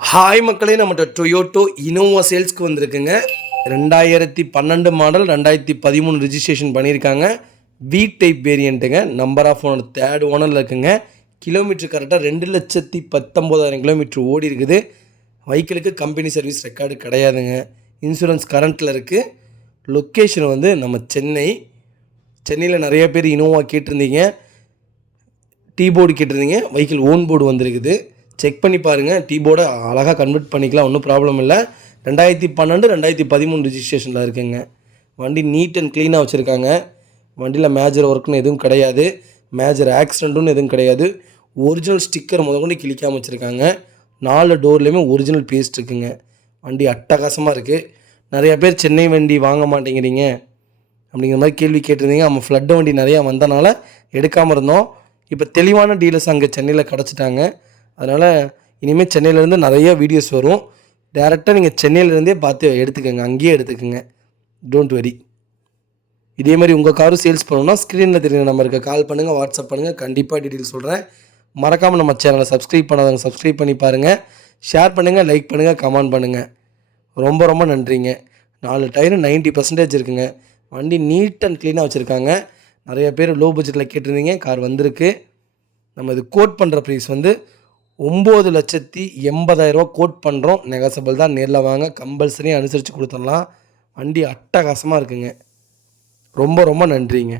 Hi மக்களே, நம்மகிட்ட Toyota Innova சேல்ஸ்க்கு வந்திருக்குங்க. 2012 மாடல், 2013 ரிஜிஸ்ட்ரேஷன் பண்ணியிருக்காங்க. வி டைப் வேரியண்ட்டுங்க. நம்பர் ஆஃப் ஓனர் தேர்ட் ஓனரில் இருக்குங்க. கிலோமீட்டர் கரெக்டாக 2,19,000 கிலோமீட்டர் ஓடி இருக்குது. வெஹிக்கிளுக்கு கம்பெனி சர்வீஸ் ரெக்கார்டு கிடையாதுங்க. இன்சூரன்ஸ் கரண்ட்டில் இருக்குது. லொக்கேஷன் வந்து நம்ம சென்னையில் நிறைய பேர் இனோவா கேட்டிருந்தீங்க, டீ போர்டு கேட்டிருந்தீங்க. வெஹிக்கிள் ஓன் போர்டு வந்திருக்குது. செக் பண்ணி பாருங்கள். டீ போர்டை அழகாக கன்வெர்ட் பண்ணிக்கலாம், ஒன்றும் ப்ராப்ளம் இல்லை. 2012 2013 ரிஜிஸ்ட்ரேஷனில் இருக்குங்க. வண்டி நீட் அண்ட் க்ளீனாக வச்சுருக்காங்க. வண்டியில் மேஜர் ஒர்க்குன்னு எதுவும் கிடையாது, மேஜர் ஆக்சிடெண்ட்டுன்னு எதுவும் கிடையாது. ஒரிஜினல் ஸ்டிக்கர் முதற்கொண்டு கிழிக்காமல் வச்சுருக்காங்க. 4 டோர்லேயுமே ஒரிஜினல் பேஸ்ட் இருக்குங்க. வண்டி அட்டகாசமாக இருக்குது. நிறையா பேர் சென்னை வண்டி வாங்க மாட்டேங்கிறீங்க அப்படிங்கிற மாதிரி கேள்வி கேட்டிருந்தீங்க. நம்ம ஃப்ளட்டு வண்டி நிறையா வந்தனால எடுக்காமல் இருந்தோம். இப்போ தெளிவான டீலர்ஸ் அங்கே சென்னையில் கிடச்சிட்டாங்க. அதனால் இனிமேல் சென்னையிலேருந்து நிறைய வீடியோஸ் வரும். டேரெக்டாக நீங்கள் சென்னையிலேருந்தே பார்த்து எடுத்துக்கோங்க, அங்கேயே எடுத்துக்கோங்க. Don't worry. இதே மாதிரி உங்கள் காரும் சேல்ஸ் பண்ணணும்னா ஸ்க்ரீனில் தெரியுற நம்பருக்கு கால் பண்ணுங்கள், வாட்ஸ்அப் பண்ணுங்கள். கண்டிப்பாக டீட்டெயில் சொல்கிறேன். மறக்காமல் நம்ம சேனலை சப்ஸ்கிரைப் பண்ணாதவங்க சப்ஸ்கிரைப் பண்ணி பாருங்கள். ஷேர் பண்ணுங்கள், லைக் பண்ணுங்கள், கமெண்ட் பண்ணுங்கள். ரொம்ப ரொம்ப நன்றிங்க. 4 டயரும் 90% இருக்குங்க. வண்டி நீட் அண்ட் க்ளீனாக வச்சுருக்காங்க. நிறைய பேர் லோ பட்ஜெட்டில் கேட்டிருந்தீங்க. கார் வந்திருக்கு. நம்ம இது கோட் பண்ணுற ப்ரைஸ் வந்து 9,80,000 கோட் பண்ணுறோம். நெகசபிள் தான். நேரில் வாங்க, கம்பல்சரியாக அனுசரித்து கொடுத்துடலாம். வண்டி அட்டகாசமாக இருக்குங்க. ரொம்ப ரொம்ப நன்றிங்க.